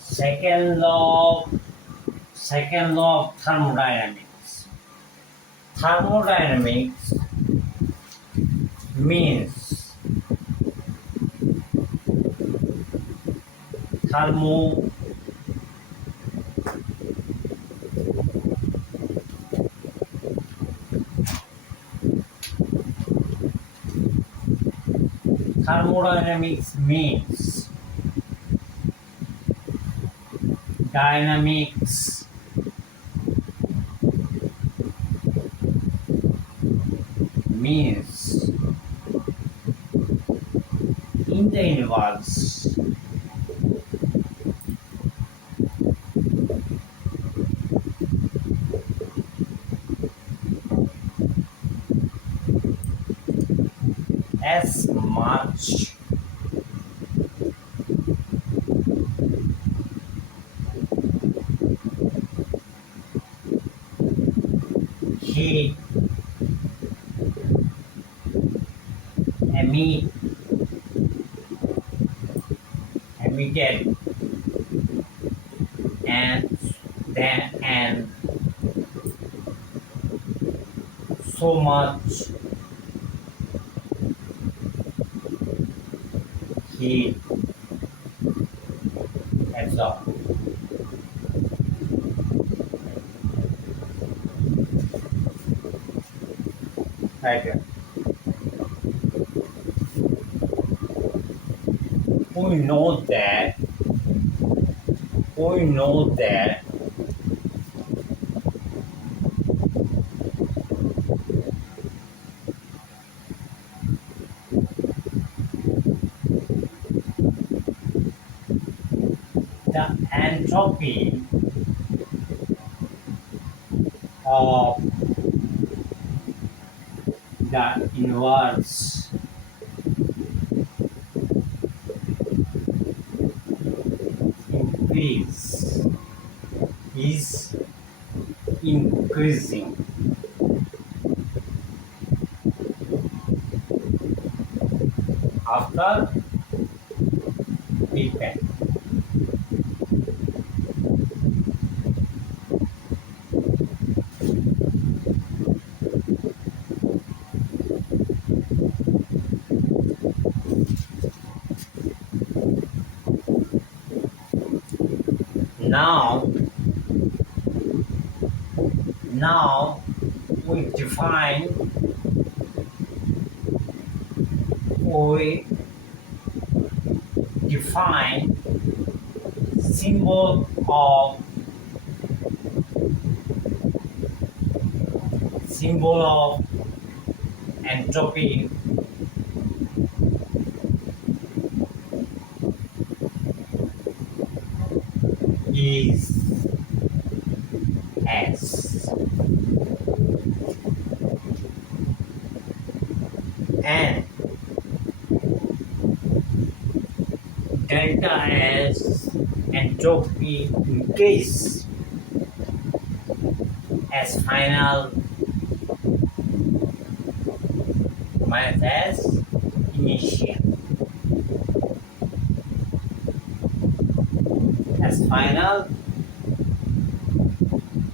Second law of thermodynamics. Thermodynamics means thermo thermodynamics means dynamics means in the universe as much heat emitted and so much heat absorbed. Right here. We know that the entropy of the universe is increasing after Big Bang. Now we define symbol of entropy is S, and delta S entropy increase as final minus as initial, as final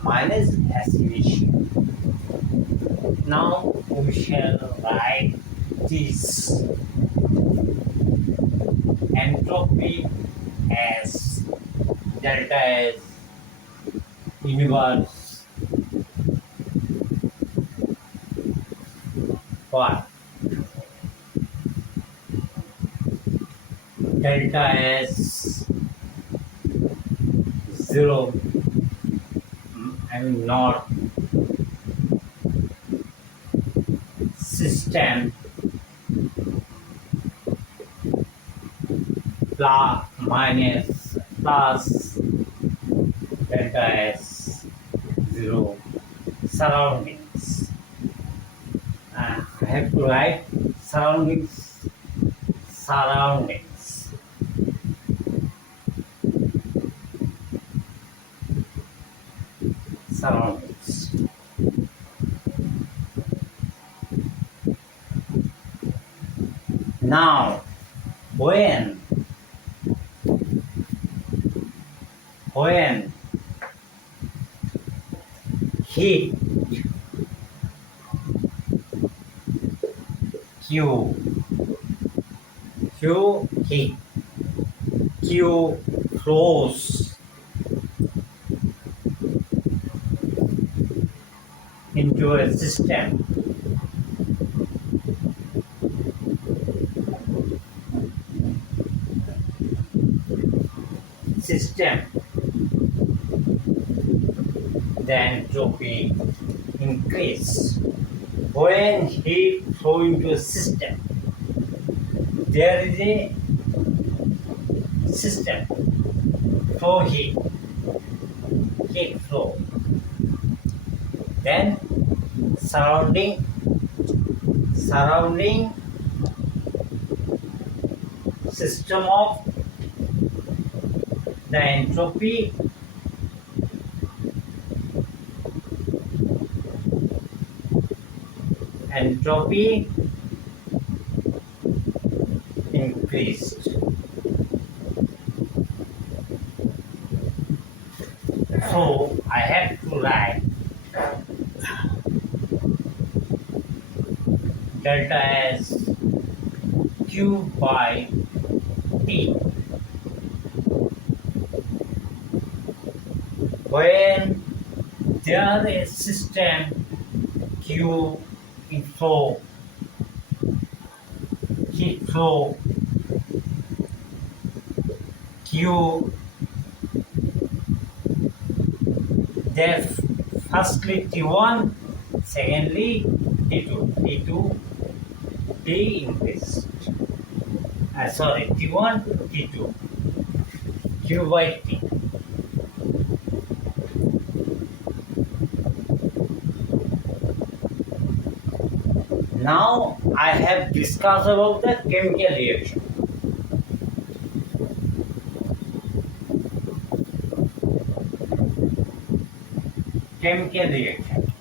minus as initial. Now we shall write this entropy as delta S universe for delta S 0, not system plus delta S 0 surroundings. I have to write surroundings. Now, when when heat Q heat Q flows into a system, the entropy increase. When heat flow into a system, there is a system flow heat flow. Then surrounding system of the entropy increased. So I have to write delta S Q by T. When there is system Q in flow, heat flow Q, there firstly T1, secondly T2 T increased. T1 T2 Q by T. Now I have discussed about the chemical reaction. Chemical reaction.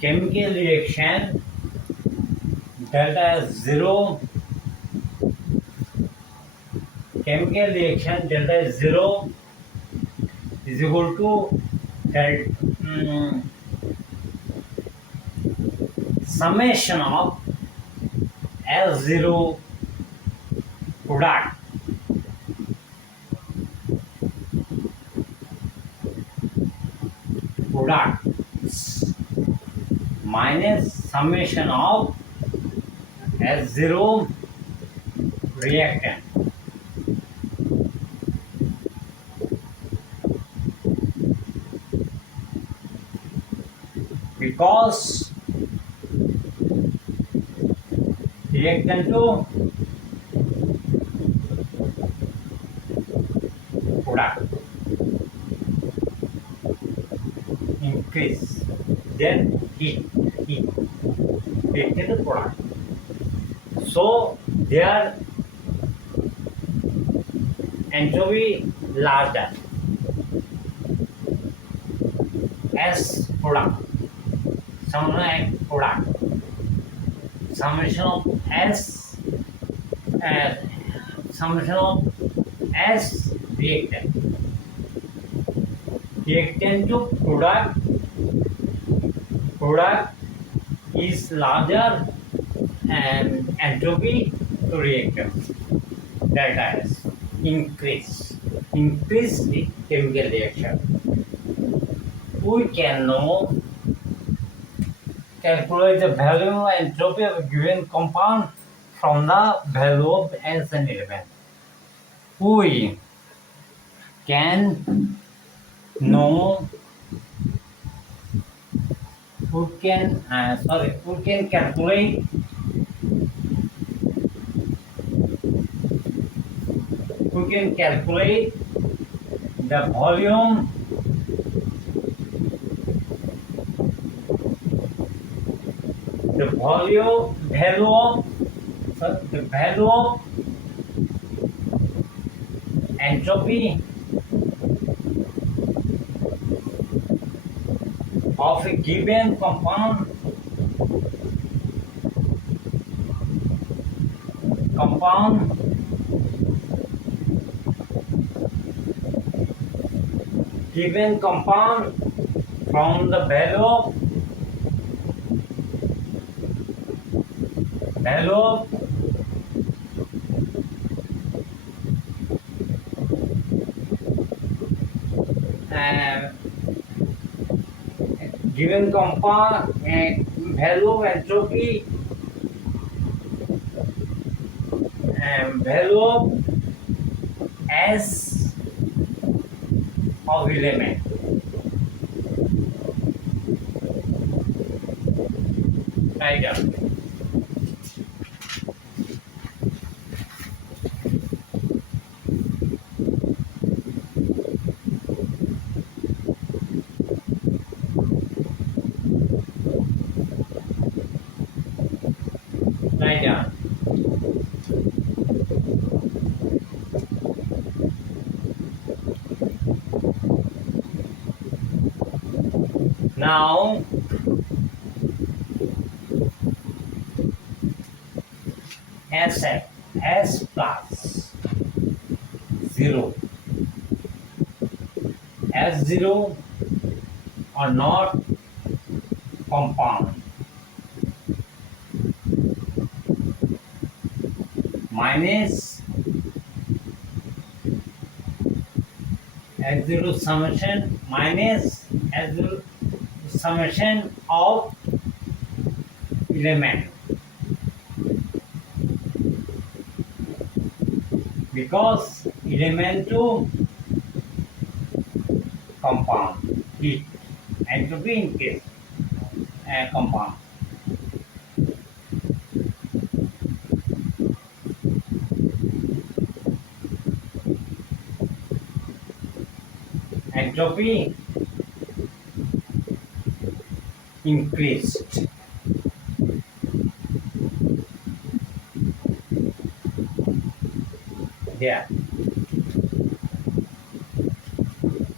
Chemical reaction delta 0. Chemical reaction delta 0 is equal to summation of L0 product minus summation of S0 reactant. Because reactant to product increase, then heat to the product. So their entropy larger as product. Summation of S reactant. Reactant to product is larger and entropy to reactant delta S increase the chemical reaction. We can know calculate the value of entropy of a given compound from the value of S and element. We can know we can calculate the volume value of entropy of a given compound compound given compound from the value of given compound value of entropy and value of S of element. Write down. Write down. Now S plus 0 S0 are not compound minus S0 summation minus S0 summation of element, because element to compound heat entropy in case compound. Entropy increased. There.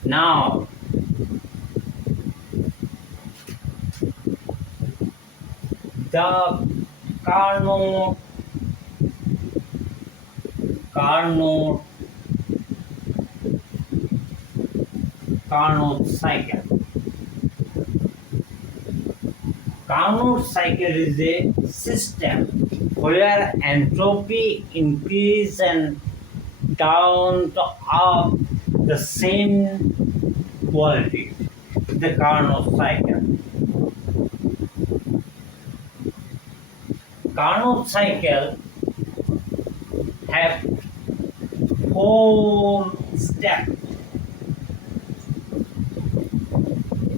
Now the carnot cycle. Carnot cycle is a system where entropy increase and down to up the same quality. The Carnot cycle. Carnot cycle have 4 steps.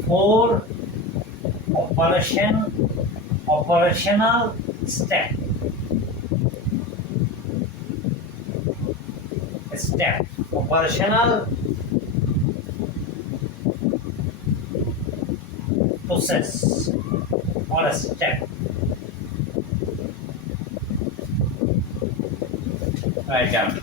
4 operational steps. Operational process or a step. Write down.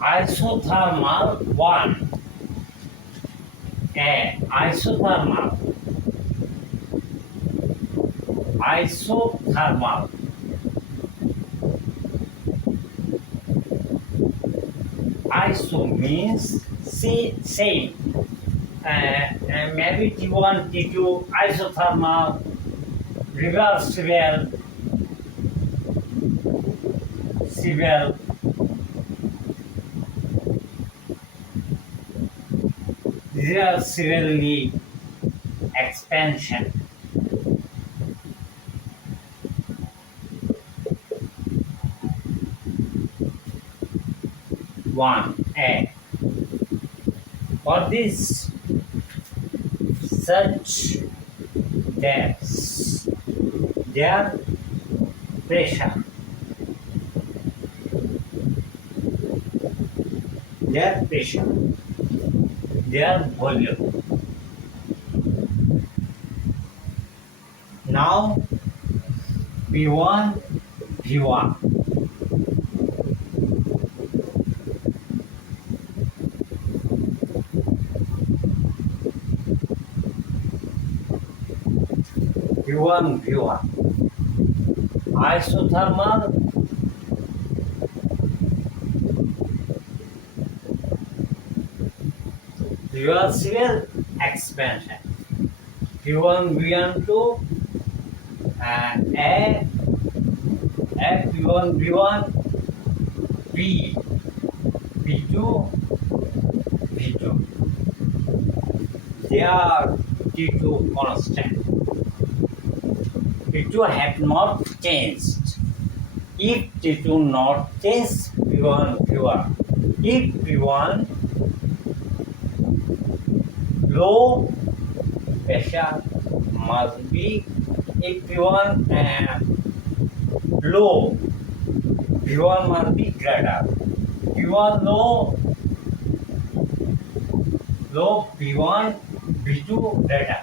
Isothermal 1 and isothermal iso means same and maybe T1 T2 isothermal reversible reversibly expansion. One A. For this, such depths, their pressure, their volume. Now V1 V1, V1. Isothermal reversible expansion. V1, V1 to A V1, V1, B, V2, V2. They are T2 constant. T2 have not changed. If T2 not changed, V1, V1. If V1 low pressure must be, if V1 low, V1 must be greater. V1 low, V1, V2 greater.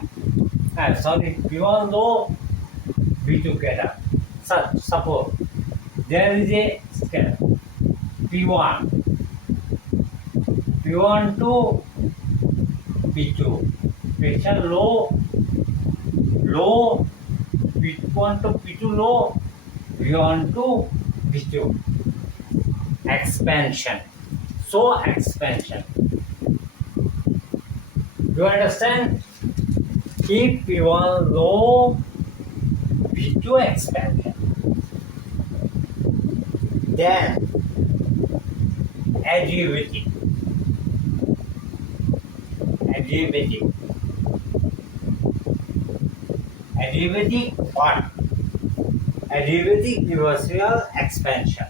V1 low, V2 greater. Suppose there is a scale P1 to P2. Pressure low, P1 to P2 low, V1 to V2. Expansion. So expansion. Do you understand? If P1 low, V2 expansion. Then adiabatic. Adiabatic what? Adiabatic reversible expansion.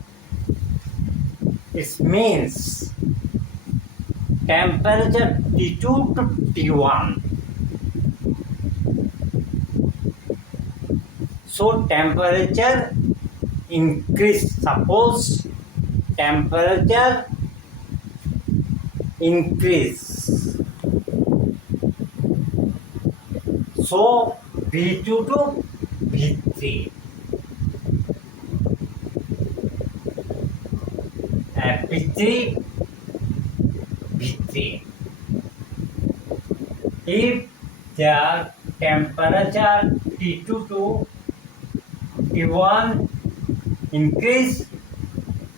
It means temperature T2 to T1. So temperature increase. Suppose temperature increase. So V2 to V3. P3, V3. If the temperature T2 to T1 increase,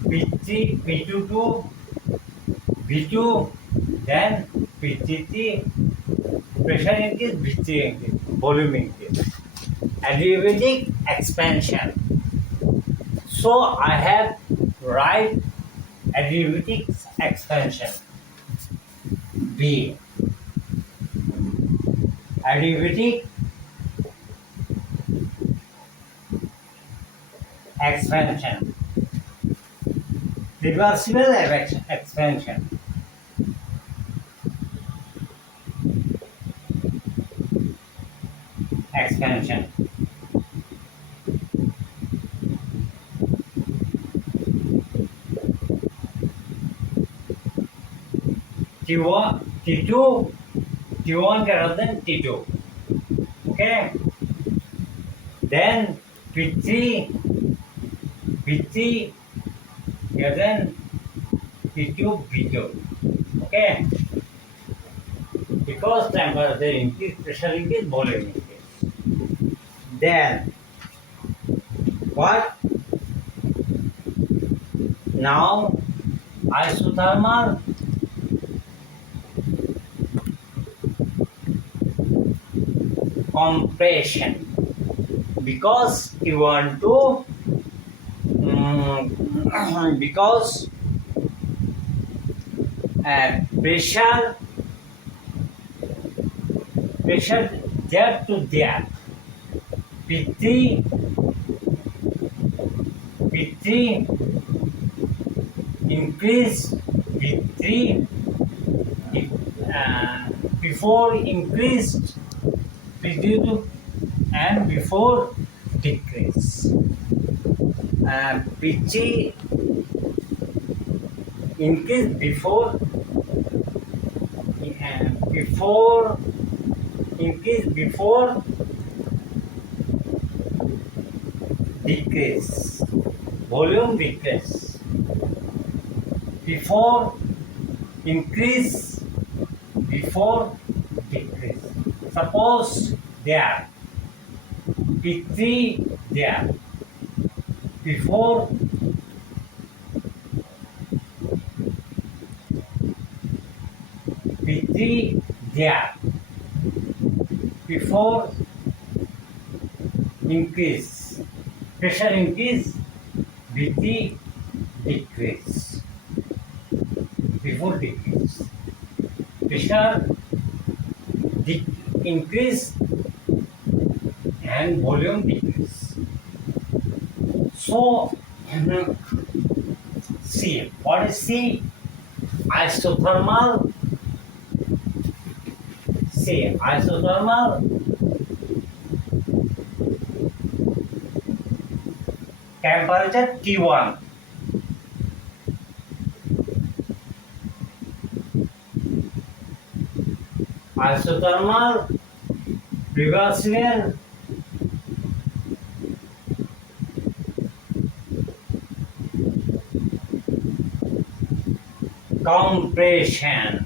P3, P2 to V2, then P3 pressure increase, V3 increase, volume increase. Adiabatic expansion. So I have write adiabatic expansion. B. Adiabatic expansion. Reversible expansion. Expansion. T1, T2, T1 greater than T2. Okay. Then P3 greater than P2, V2. Okay. Because temperature increase, pressure increase, volume increase. Then what? Now isothermal compression, because you want to because pressure there to there, P3 increase, P3 before increased, P2 and before decrease. P3 increase before increase before decrease, volume decrease, before increase, before decrease. Suppose there P3 there. Before P3 there. Before increase, pressure increase, P3 decrease. Before decrease, pressure increase and volume decrease. So, C. What is C? Isothermal. C. Isothermal temperature T1. Isothermal reversible compression.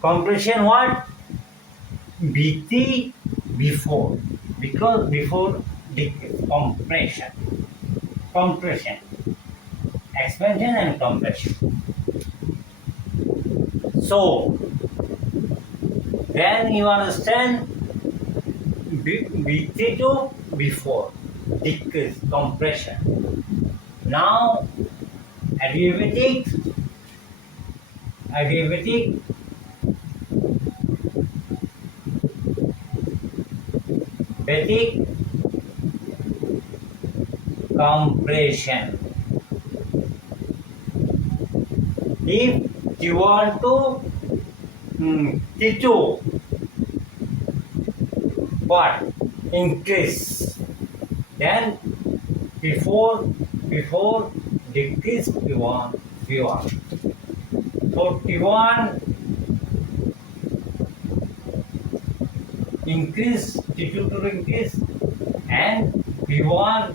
Compression what? BT before. Because before decrease. Compression. Compression. Expansion and compression. So, then you understand BT to before. Decrease. Compression. Now, adiabatic batic compression. If you want to T2 what increase, then before decrease T1. So T1 increase, T2 to increase, and B1,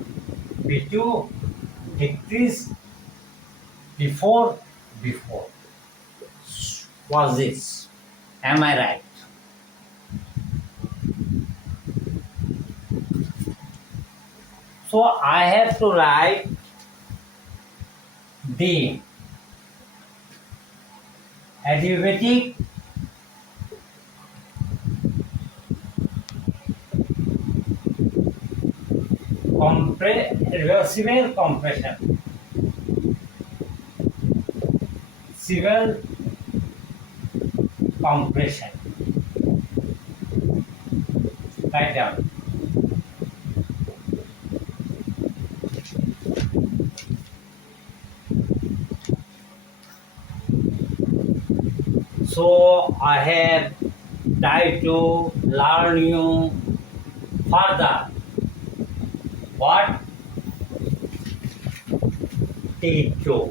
B2 decrease before. Was this? Am I right? So I have to write the adiabatic reversible compression. Civil compression. Write down. So I have tried to learn you further what T2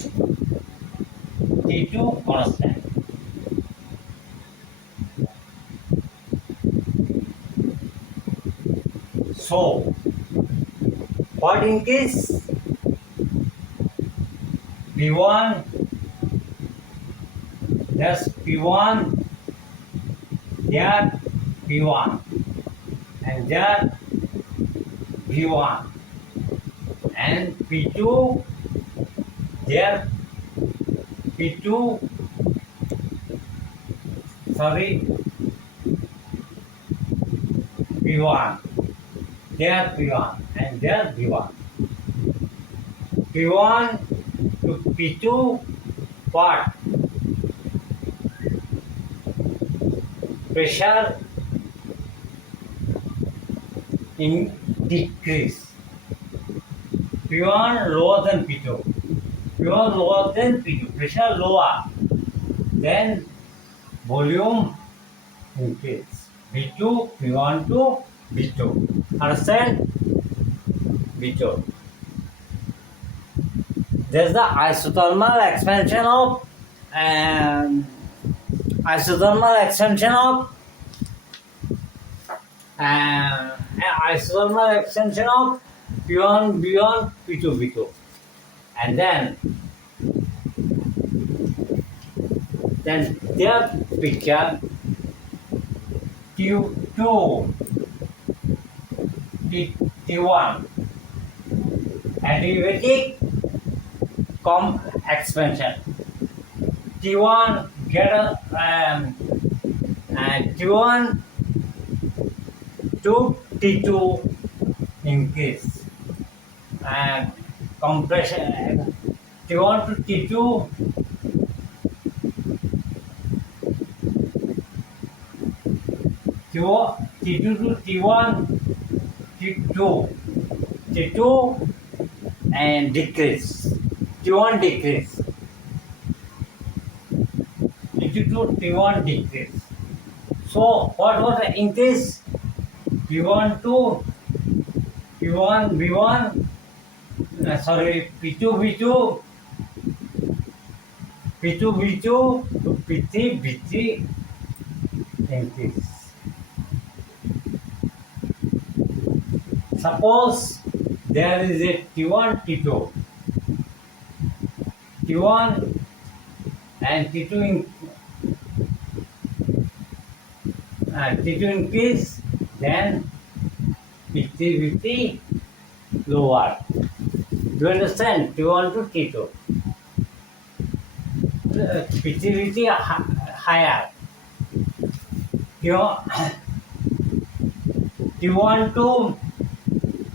constant. So what increase? P1, that's P1, there P1, and there P1, and P2, there P2, P1, there P1, and there P1. P1 to P2, what? Pressure in decrease. P1 lower than P2. P1 lower than P2. Pressure lower. Then volume increase. B2, P1 to B2. Understand? B2. There's the isothermal expansion of isothermal extension of P1, B1, P2, B2. And then their picture T2, T1, adiabatic expansion. T1 get a T1 to T2 increase and compression. T1 to T2 T2 to T1 T2 T2 and decrease. T1 decrease. T2 to T1 decrease. So what was the increase? P1 to P1 V1 P2 V2 P2 V2 to P3 V3 increase. Suppose there is a T1 T2 T1 and T2 increase, then P3 V3 lower. Do you understand? T1 to T2. P3 V3 higher. T1 to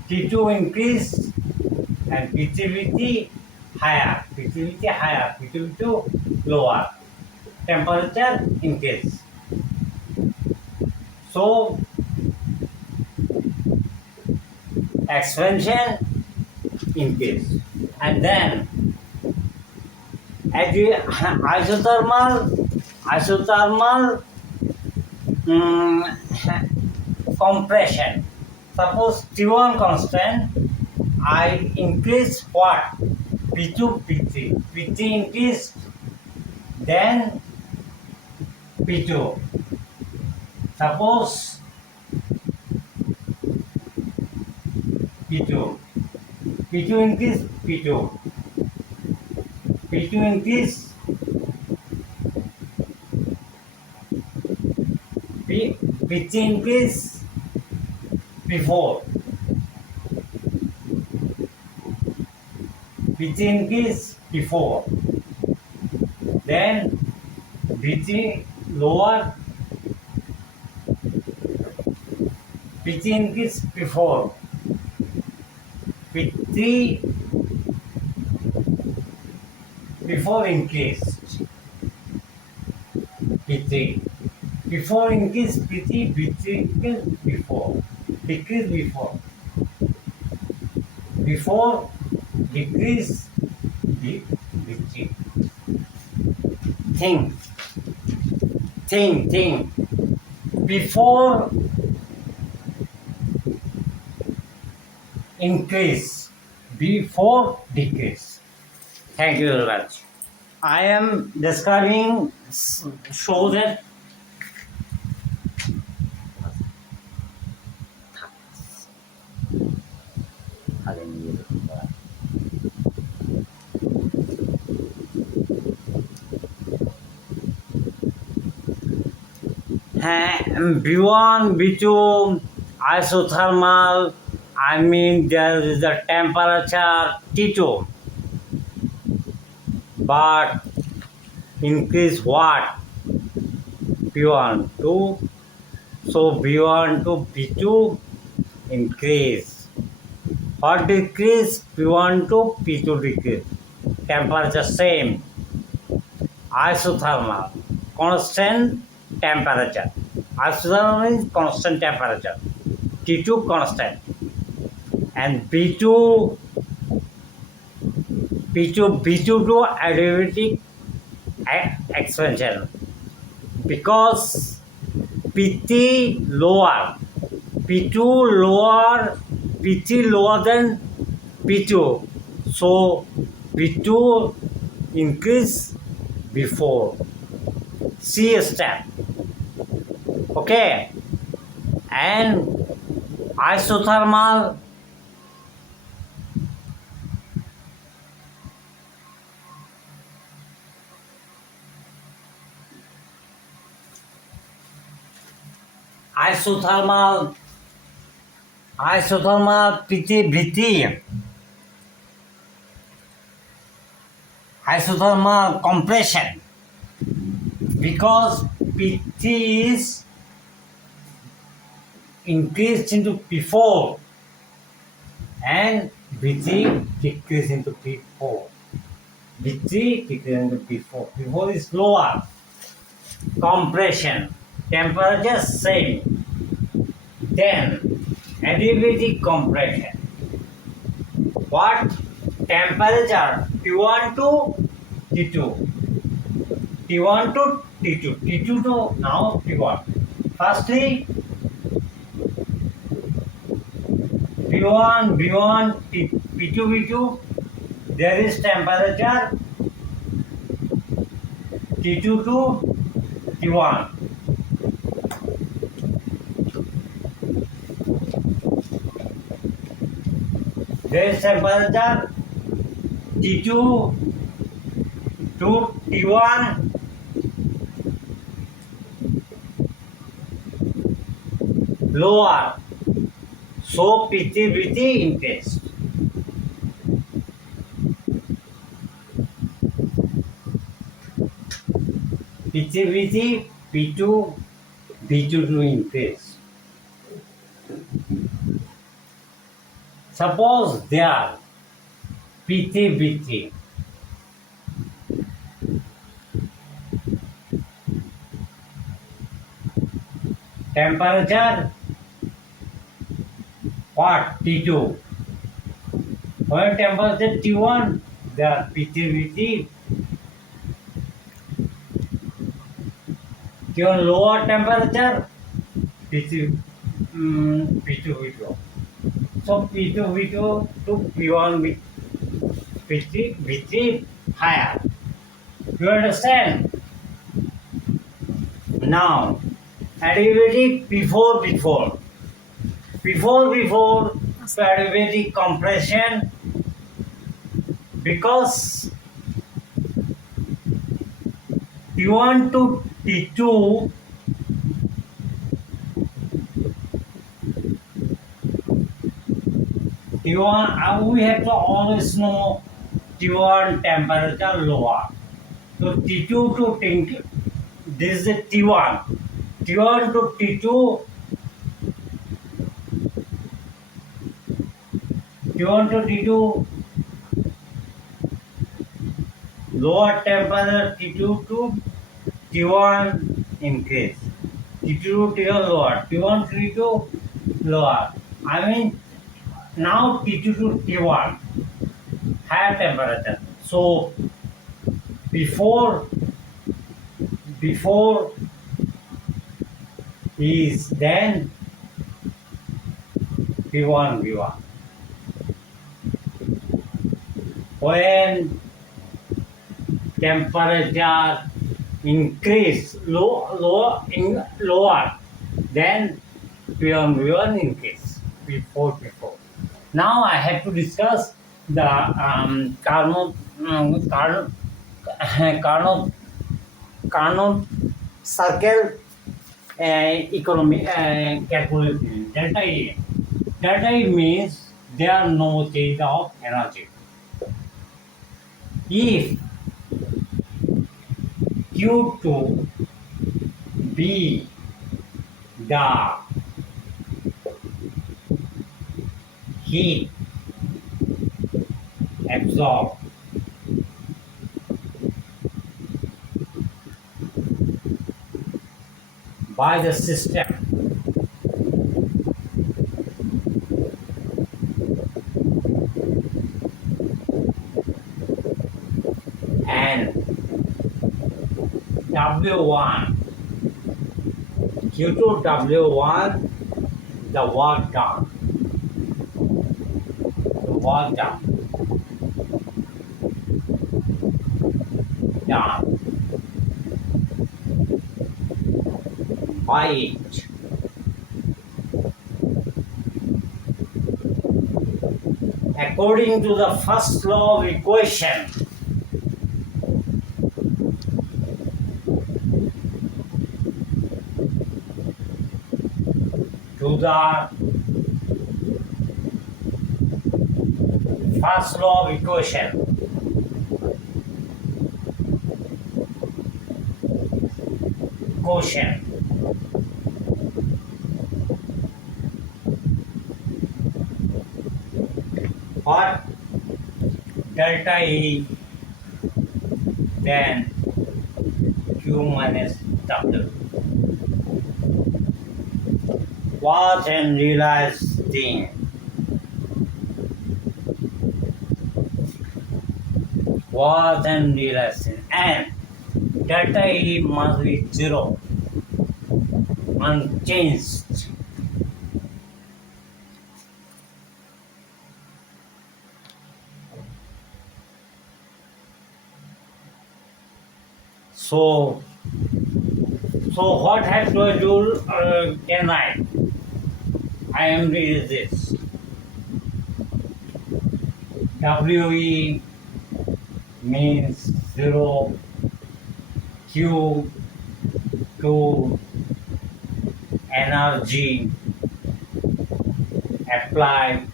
T2 increase and P3 V3 higher. P3 V3 higher. P2 V2 lower. Temperature increase. So expansion increase, and then at the isothermal compression. Suppose T1 constant, I increase what? P2 P3. P3 increased, then P2. Suppose P2. P2 increase P2. P2 increase P3 increase P4. P3 increase P4. Then P3 lower. P3 increase P4. P3 P4 increased. P3 P4 increase P3 P3 increase P4 decrease P4 P4 decrease P3. Think before increase, before decrease. Thank you very much. I am describing show that B1, B2, isothermal, I mean there is a temperature T2, but increase what? B1 to, so B1 to B2 increase. What decrease? P1 to P2 decrease. Temperature same. Isothermal, constant temperature. Isothermal means constant temperature. T2 constant. And B2 to adiabatic expansion. Because P3 lower, P2 lower, P3 lower than P2. So P2 increase before. C step. Okay. And isothermal isothermal piti isothermal compression, because PT is increased into P4 and Vt decreased into P4. Vt decreased into P4. P4 is lower. Compression. Temperature same. Then adiabatic compression. What? Temperature T1 to T2. T1 to T2. T2 to now T1. Firstly, P1, B1, P2, B2, there is temperature T2 to T1. There is temperature T2 to T1 lower. So PT increased. PT P2 B2 to increase. Suppose there PT temperature what? T2. When temperature T1, the PT T1 lower temperature P2 V2. So P2 V2 to P1 V3 higher. You understand? Now adiabatic before adiabatic compression, because T1 to T2 T1 we have to always know T1 temperature lower. So T2 to T2, this is T1. T1 to T2, T1 to T2 lower temperature, T2 to T1 increase. T2 to T1 lower, T1 to T2 lower. I mean now T2 to T1 higher temperature. So before is then V1. When temperature increase lower, then V1 increase before. Now I have to discuss the carnot circle economy calculation. Delta E means there are no change of energy. If Q2 be the heat absorbed by the system, and W1 Q2 W1 the work done by it. According to the first law of equation, the first law of equation. Quotient. For delta E, then Q minus W. Was and realized thing. Was and realized thing. And delta E must be 0, unchanged. So what has to do can I am read this. WE means 0, Q to energy applied,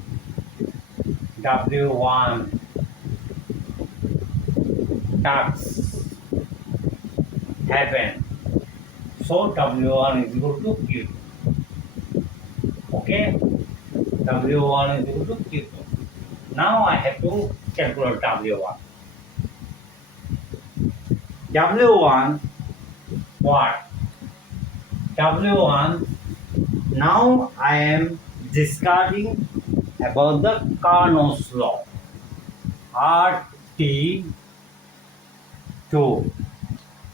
W1 task happen. So W1 is equal to Q. Okay? W1 is equal to Q2. Now I have to calculate W1. W1 what? W1, now I am discarding about the Carnot's law. RT2.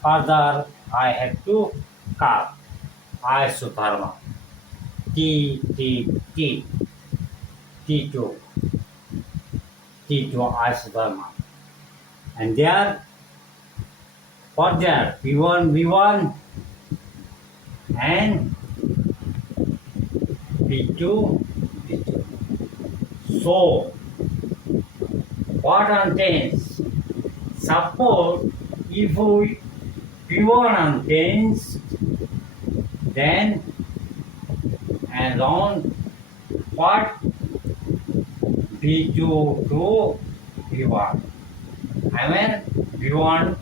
Further, I have to carve isothermal. T2. T2 isothermal. And there, what there? V1 and V2. So, what unchanged? Suppose if V1 unchanged, then around what? V2 to V1. I mean V1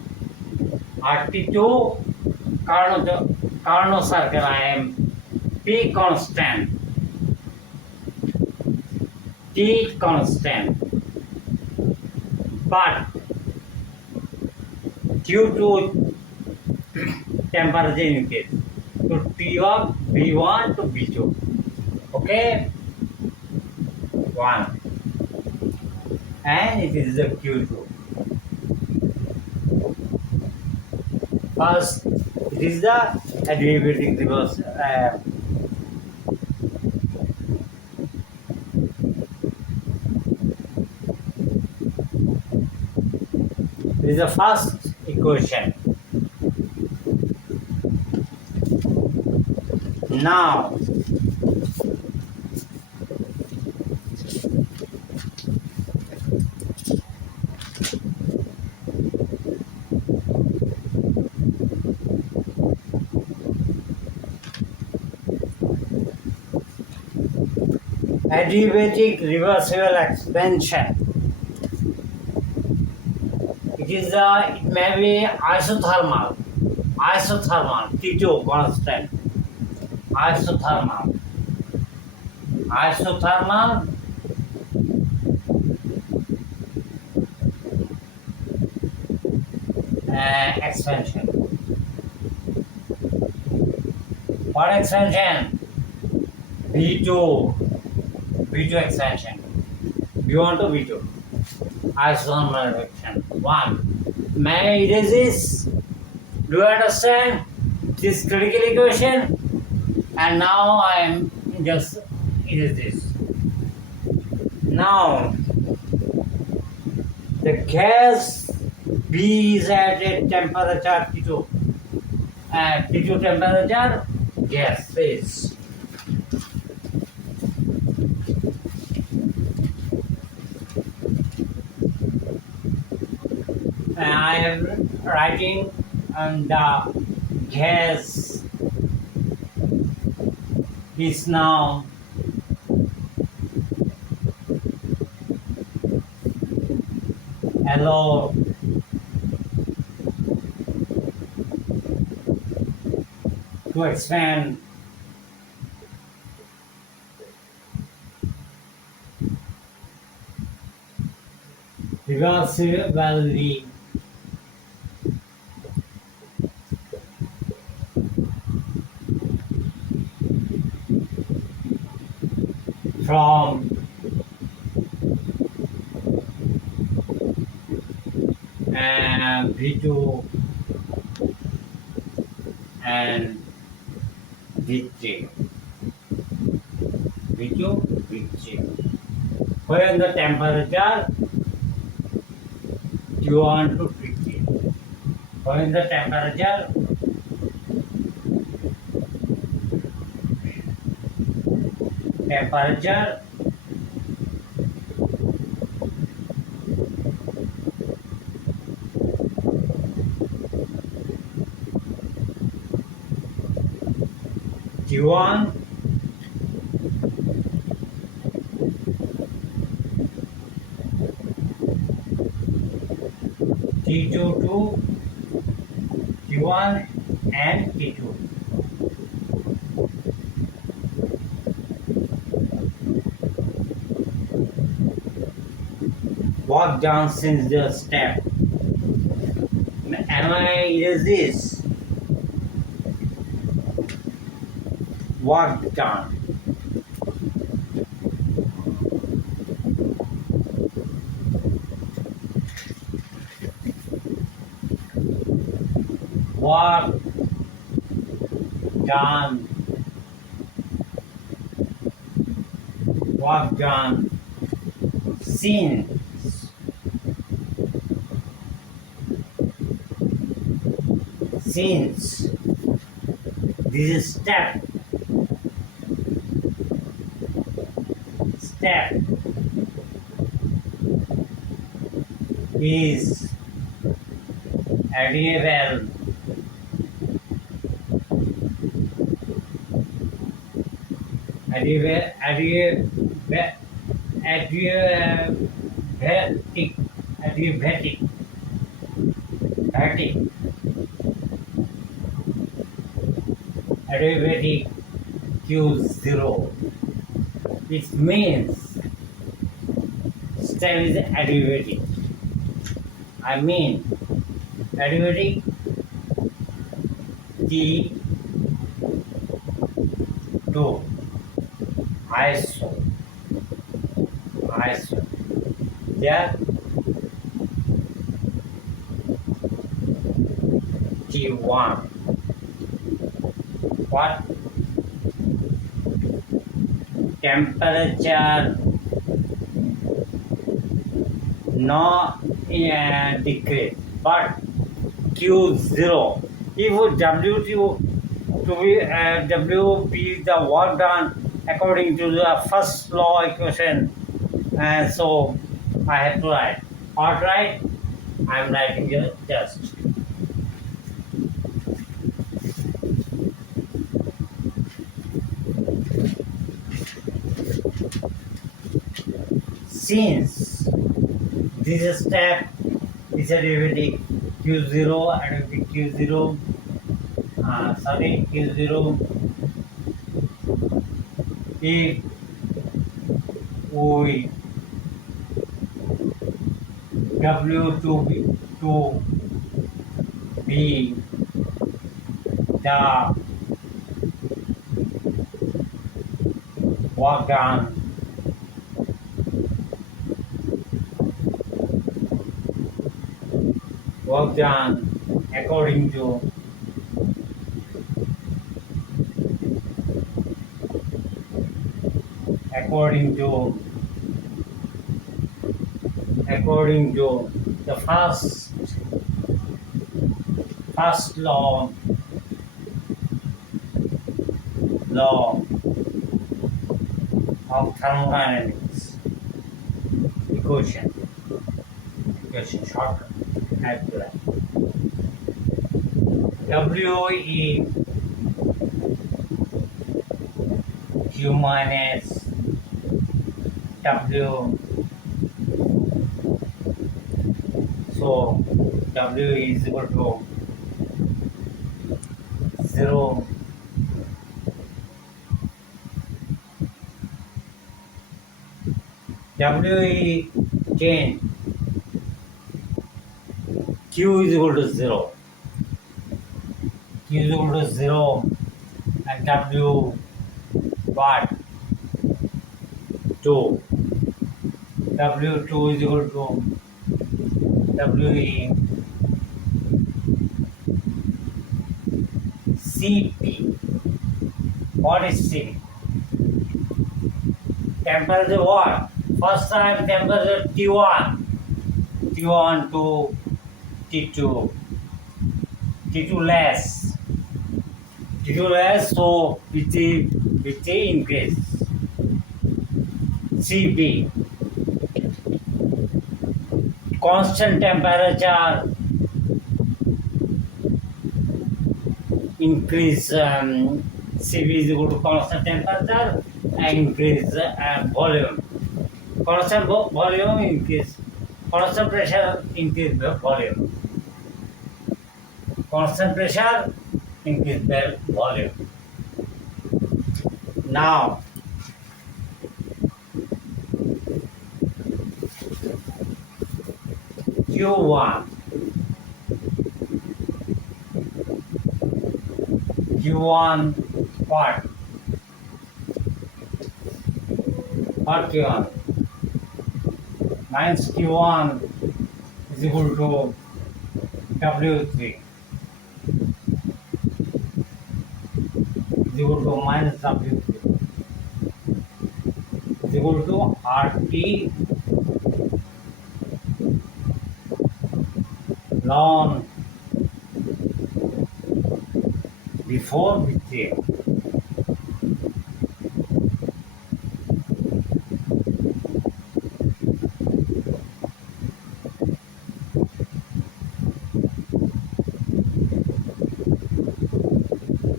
RT2 Carnot circle I am T constant. But due to temperature increase, so T of V1 to V2. Okay? 1. And it is the Q2. First, it is the adiabatic reverse. This is the first equation. Now, adiabatic reversible expansion. It may be isothermal, T2 constant, isothermal, expansion. What expansion? V2 expansion. V1 to V2. Isothermal reaction. 1. May I erase this? Do you understand this critical equation? And now I am just erase this. Now the gas B is at a temperature T2. T2 temperature gas is. I am writing on the gas is now allowed to expand reversibly from V2 and V3. V2, V3. When the temperature T1 to T3. When the temperature T1 T2 to T1 and T2. Work done since the step. Am I is this? Work done. Work done. Work done since this is step is admirable adiabatic Q0. It means step is adiabatic. I mean adiabatic T2 iso. There T1. What? Temperature no decrease, but Q0. If W2 to be W be the work done according to the first law equation, and so I have to write. Alright, I am writing just. Since this step is a derivative Q0 and Q0, Q0, if we W2 be the work done according to the first law of thermodynamics equation shortcut. I have to write. W Q minus W. So W is equal to 0. W is change. Q is equal to 0. Q is equal to 0 and W what? 2. W2 is equal to WE CP. What is CP? Temperature what? First time temperature T1. T1 to T2. T2 less. T2 less, so BT increase. CP. Constant temperature increase. CP is equal to constant temperature and increase volume. Constant volume increase. Constant pressure increase the volume. Constant pressure increase the volume. Now Q1. Q1 what? What Q1? Minus Q1 is equal to W3. Is equal to minus W3. Is equal to RT ln before BT.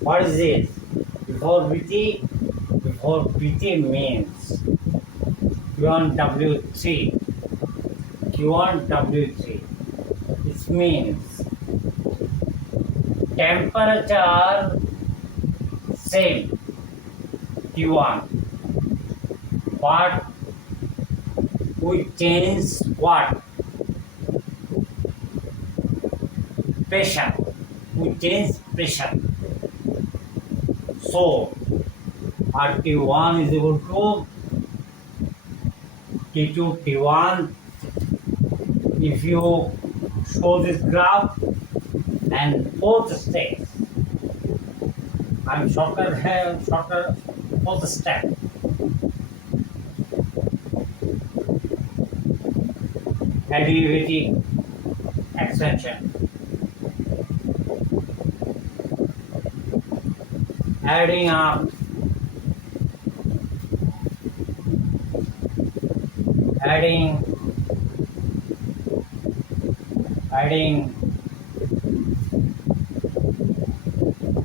What is this? Before BT? Before BT means Q1 W3. Q1 W3. It means temperature same T1, but we change what? Pressure. We change pressure. So RT1 is equal to T2 T1. If you show this graph and fourth stage, I'm shorter fourth step. Adiabatic extension. Adding up, adding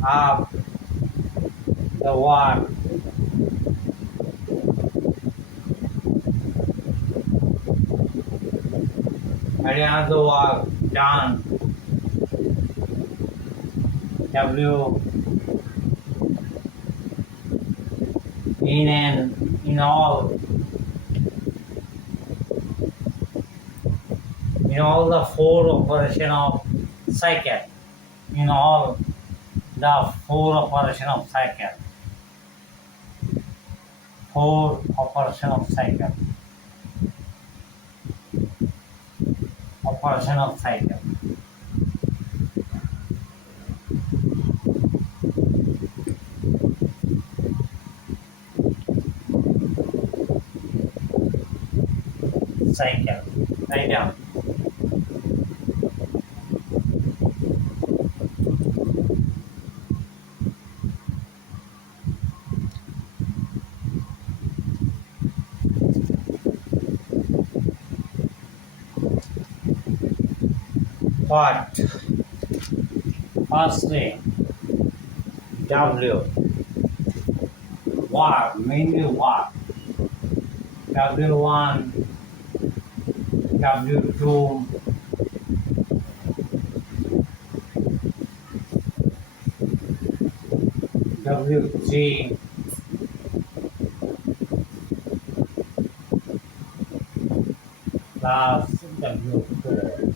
up the work. Adding up the work done. W in all the four operation of cycle. In all the four operation of cycle. Four operation of cycle. Operation of cycle. Cycle. Write down. What? Firstly, W. work, mainly work. W1, W2, W3, plus W4.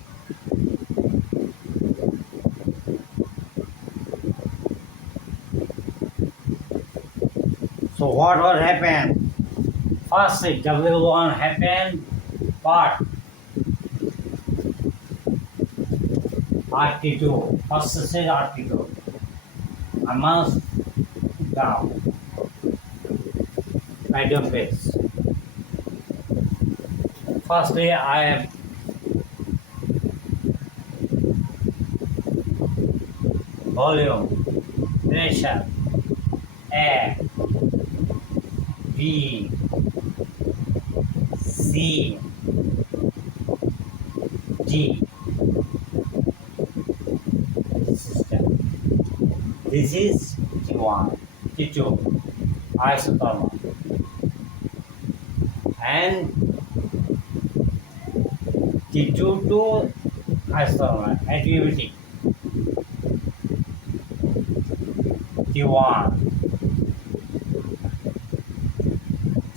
So what will happen? First W1 happened, but RT2, first stage RT2. I must down, medium base. Firstly, I have volume, pressure, A, B, C, D. System. This is T1, T2, isothermal. And T2 to isothermal, adiabatic. T1,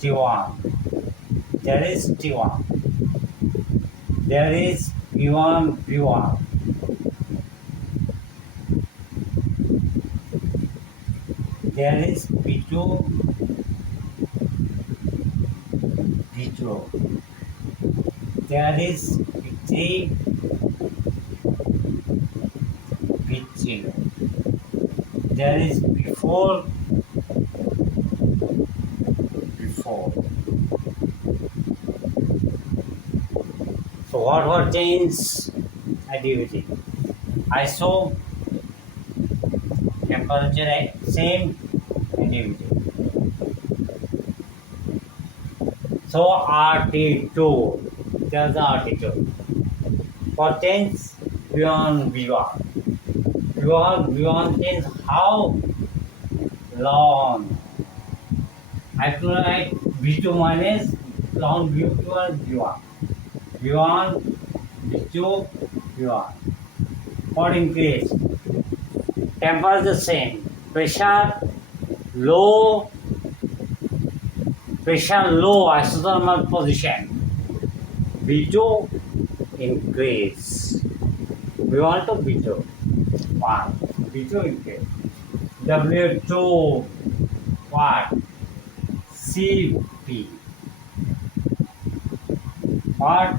T1. There is T1. There is B1, B1. There is B2, B2. There is B3, B3. There is B4, B4. So what change activity? ISO temperature same activity. So RT2, there's the RT2. What change? Beyond V1. V1 change how long? I have to write V2 minus long V2 and V1. V1, V2, V1. What increase? Temperature same. Pressure low, isothermal position. V2 increase. V1 to V2. 1. V2 increase. W2 what? CP. What?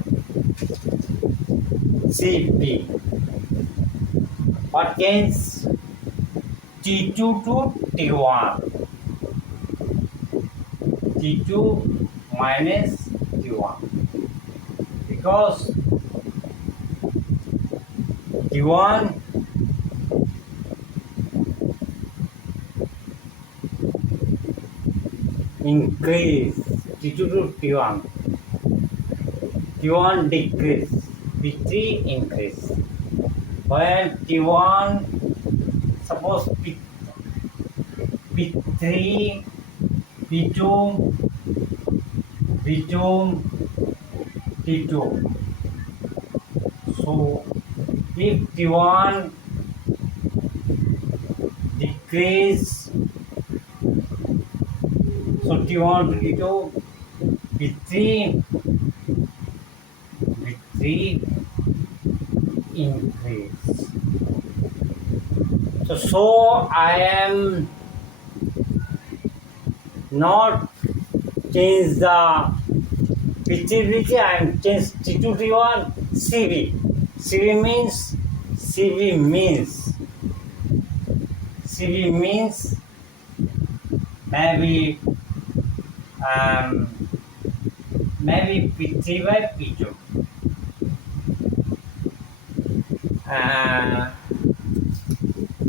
CP. What change? T2 to T1. T2 minus T1. Because T1 increase, T2 to T1. T1 decrease, P3 increase. When T1, suppose P3, P2, P2, T2. So if T1 decrease, so T1 to T2, P3 increase. So I am not change the P3, I am change T2 T1 CV. CV means maybe P3 by P2.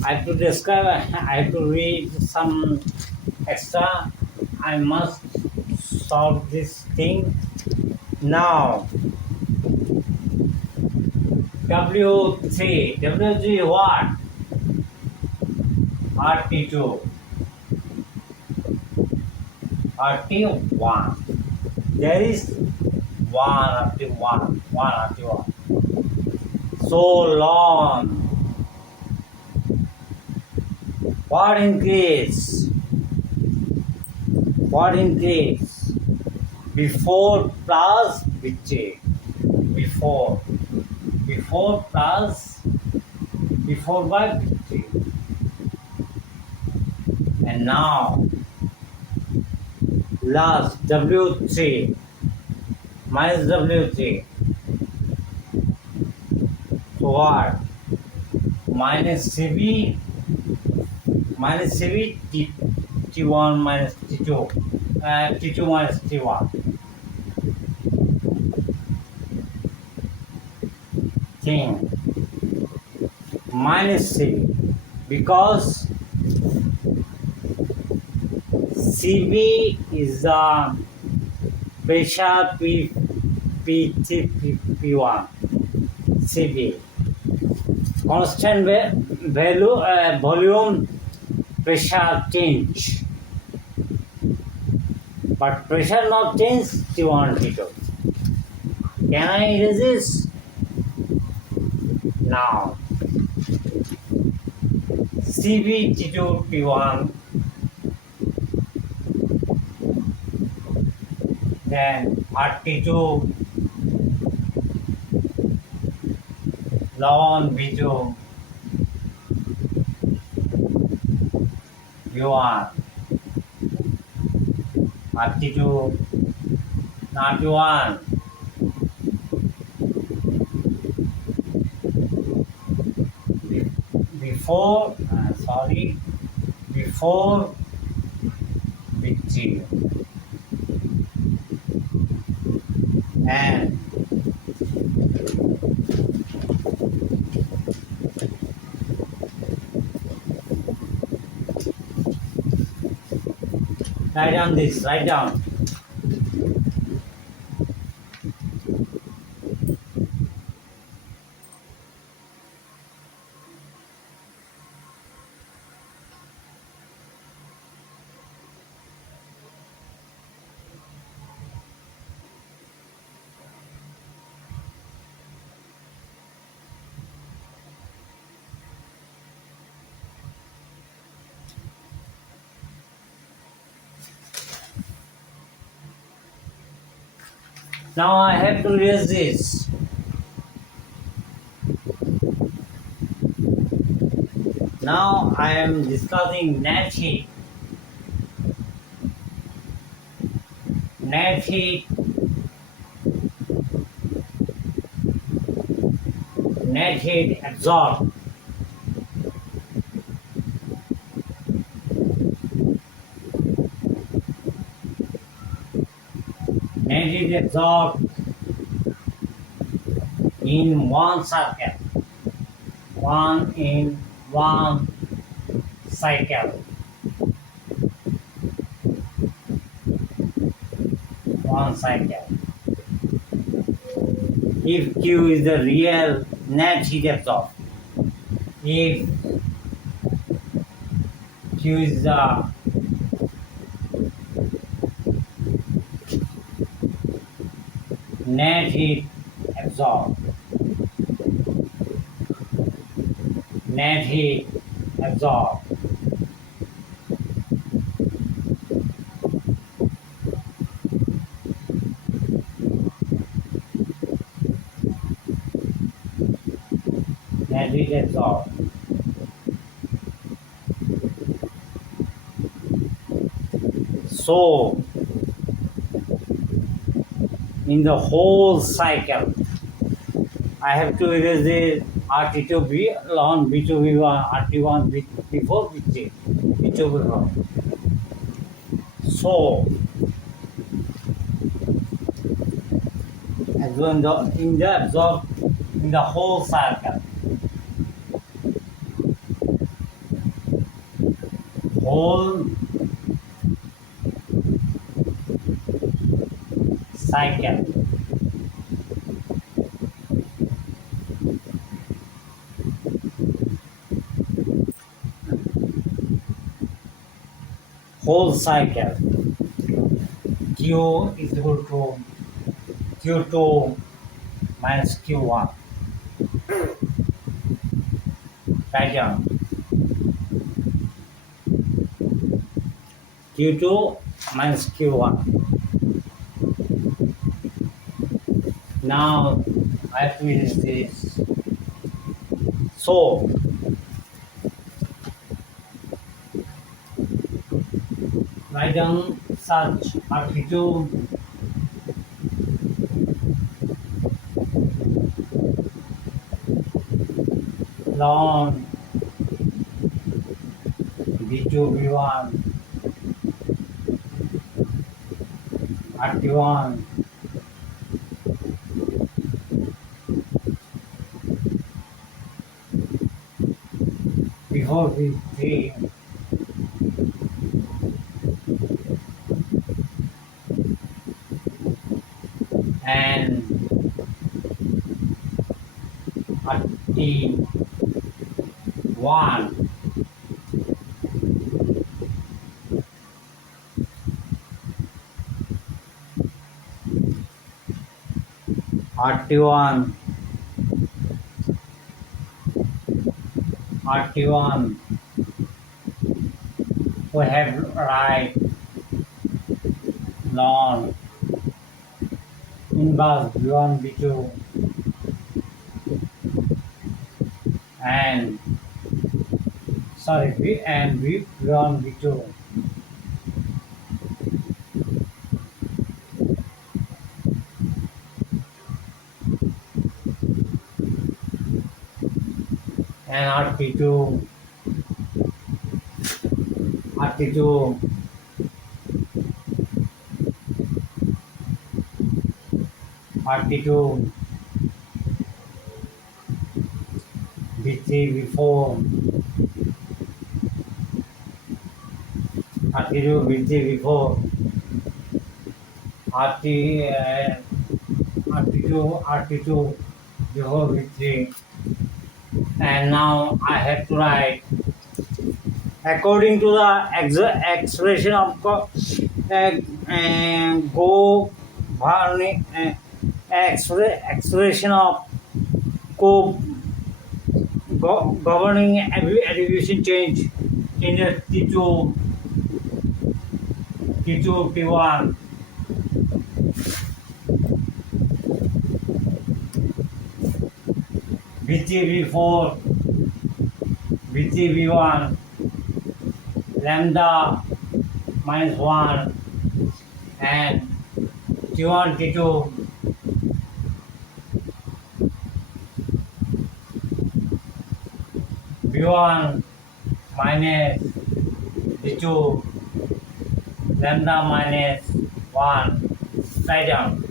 I have to describe, I have to read some extra. I must solve this thing now. W3 what? RT2. RT1. There is 1 RT1, 1 RT1. So long. What increase? What increase? Before plus between. Before. Before plus. Before by between. And now last W3 minus W3. So what? Minus CB T1 minus T2 T2 minus T1 thing minus CB because CB is the pressure P1 CB constant value volume pressure change, but pressure not change T1 T2. Can I erase this? Now CB T2 T1, then RT2 ln B2 U1 RT2 not U1 before before B3 and write down this, write down. Now I have to erase this. Now I am discussing net heat. Net heat. Net heat absorbed. Net heat absorbed in one circle. One cycle. One cycle. If Q is the real net heat absorbed, if Q is the net heat absorbed, net heat absorbed, net heat absorbed. So in the whole cycle, I have to erase the RT2B ln B2B1, RT1 before B3, B2 before. So, as when in the absorbed in the whole cycle, whole cycle. Whole cycle. Q is equal to Q2 minus Q1. Write down. Q2 minus Q1. Now I finish this. So write down such RP2 ln B2 B1 RT1 before V3 and RT1 RT1 RT1 we have right ln inverse B1 B2 and sorry B and B1 B2 and RT2 RT2 RT2 B3 B4 RT2 B3 B4 RT2 before B3 and now I have to write according to the expression of expression of governing abbreviation change in a T2 T1 B3 B4 B3 B1 lambda minus 1 and T1 T2 B1 minus B2 lambda minus 1 write down